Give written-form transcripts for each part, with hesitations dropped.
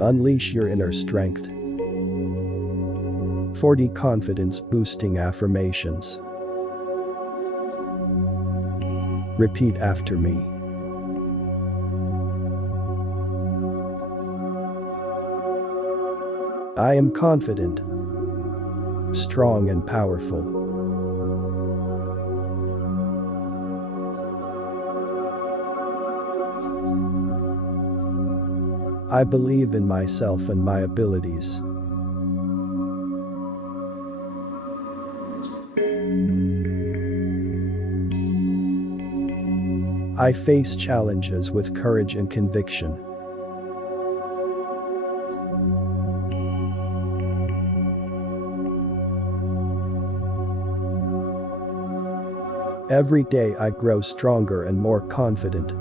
Unleash your inner strength. 40 confidence boosting affirmations. Repeat after me. I am confident, strong and powerful. I believe in myself and my abilities. I face challenges with courage and conviction. Every day I grow stronger and more confident.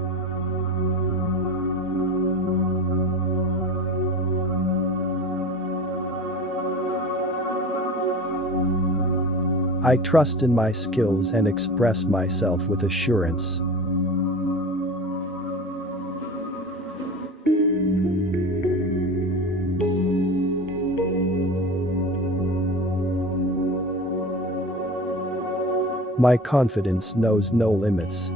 I trust in my skills and express myself with assurance. My confidence knows no limits.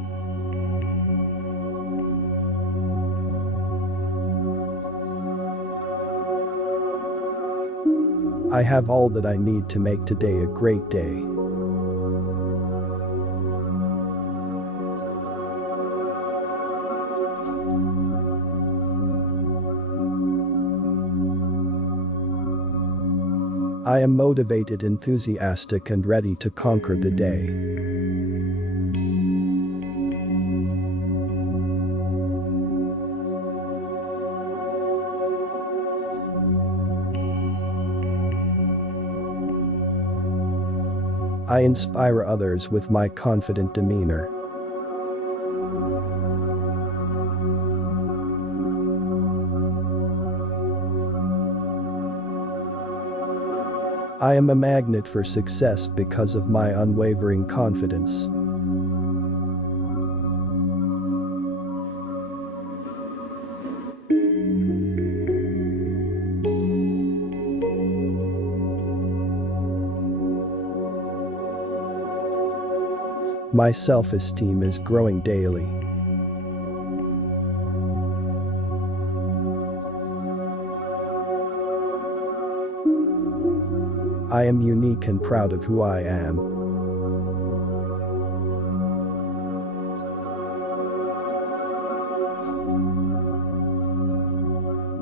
I have all that I need to make today a great day. I am motivated, enthusiastic, and ready to conquer the day. I inspire others with my confident demeanor. I am a magnet for success because of my unwavering confidence. My self-esteem is growing daily. I am unique and proud of who I am.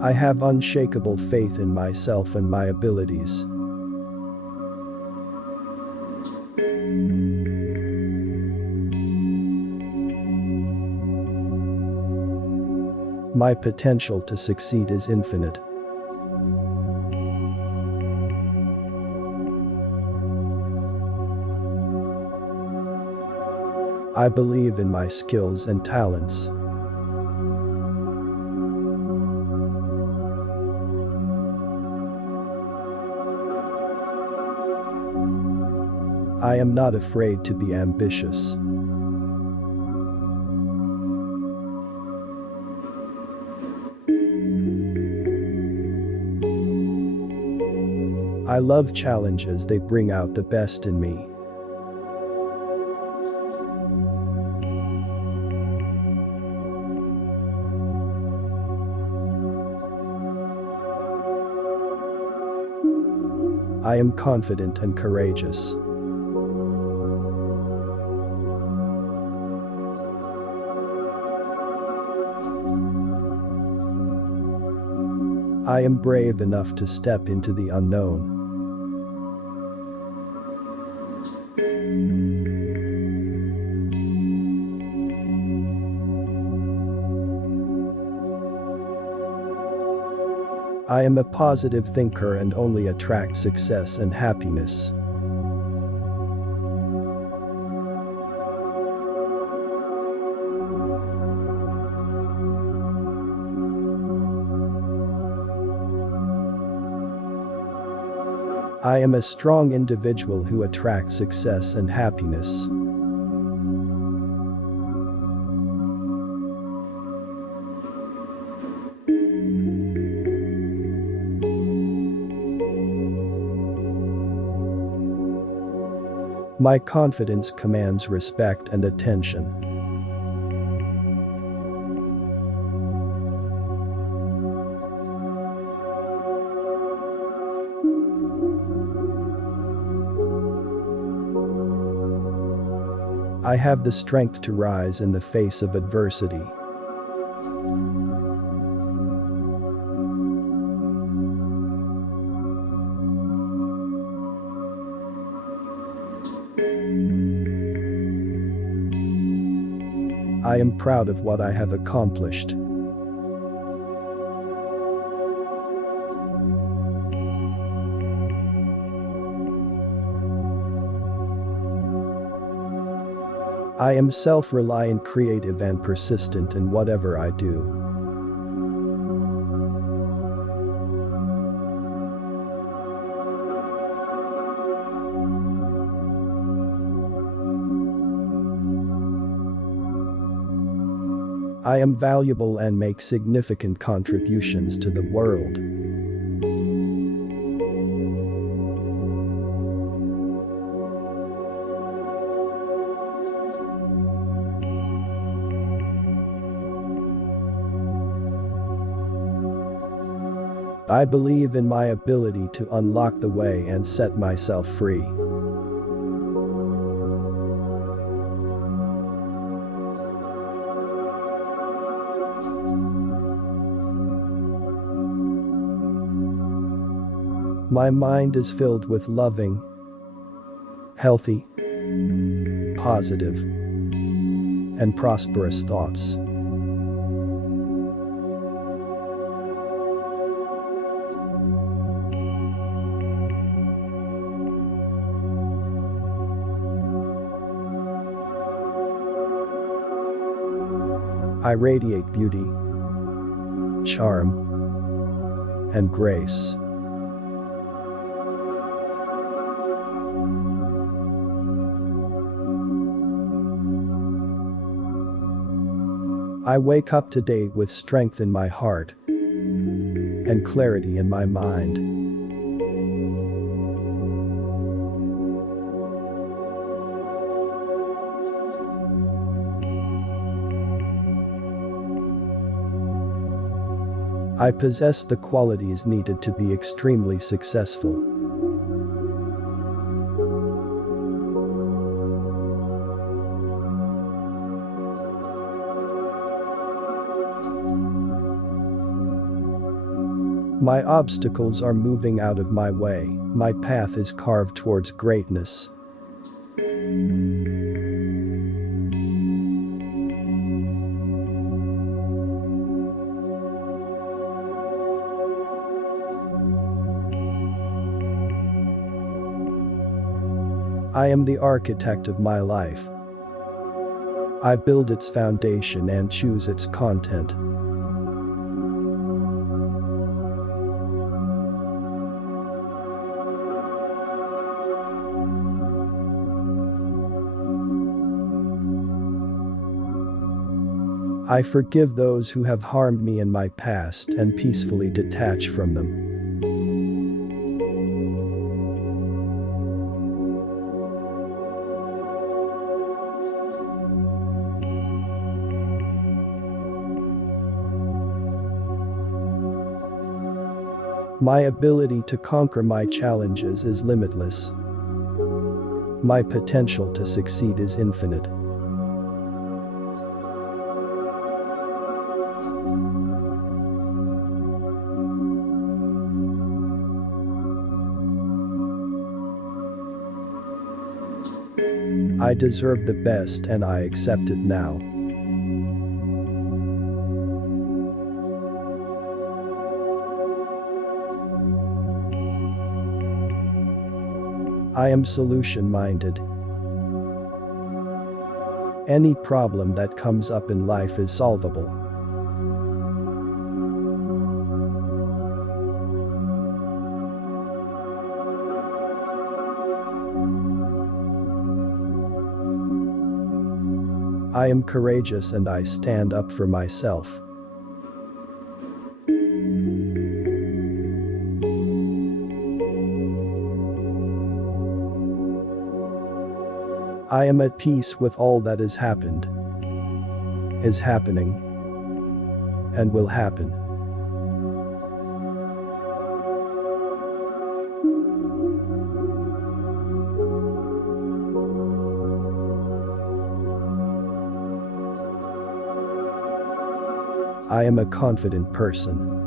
I have unshakable faith in myself and my abilities. My potential to succeed is infinite. I believe in my skills and talents. I am not afraid to be ambitious. I love challenges, they bring out the best in me. I am confident and courageous. I am brave enough to step into the unknown. I am a positive thinker and only attract success and happiness. I am a strong individual who attracts success and happiness. My confidence commands respect and attention. I have the strength to rise in the face of adversity. I am proud of what I have accomplished. I am self-reliant, creative, and persistent in whatever I do. I am valuable and make significant contributions to the world. I believe in my ability to unlock the way and set myself free. My mind is filled with loving, healthy, positive, and prosperous thoughts. I radiate beauty, charm, and grace. I wake up today with strength in my heart and clarity in my mind. I possess the qualities needed to be extremely successful. My obstacles are moving out of my way. My path is carved towards greatness. I am the architect of my life. I build its foundation and choose its content. I forgive those who have harmed me in my past and peacefully detach from them. My ability to conquer my challenges is limitless. My potential to succeed is infinite. I deserve the best and I accept it now. I am solution-minded. Any problem that comes up in life is solvable. I am courageous and I stand up for myself. I am at peace with all that has happened, is happening, and will happen. I am a confident person.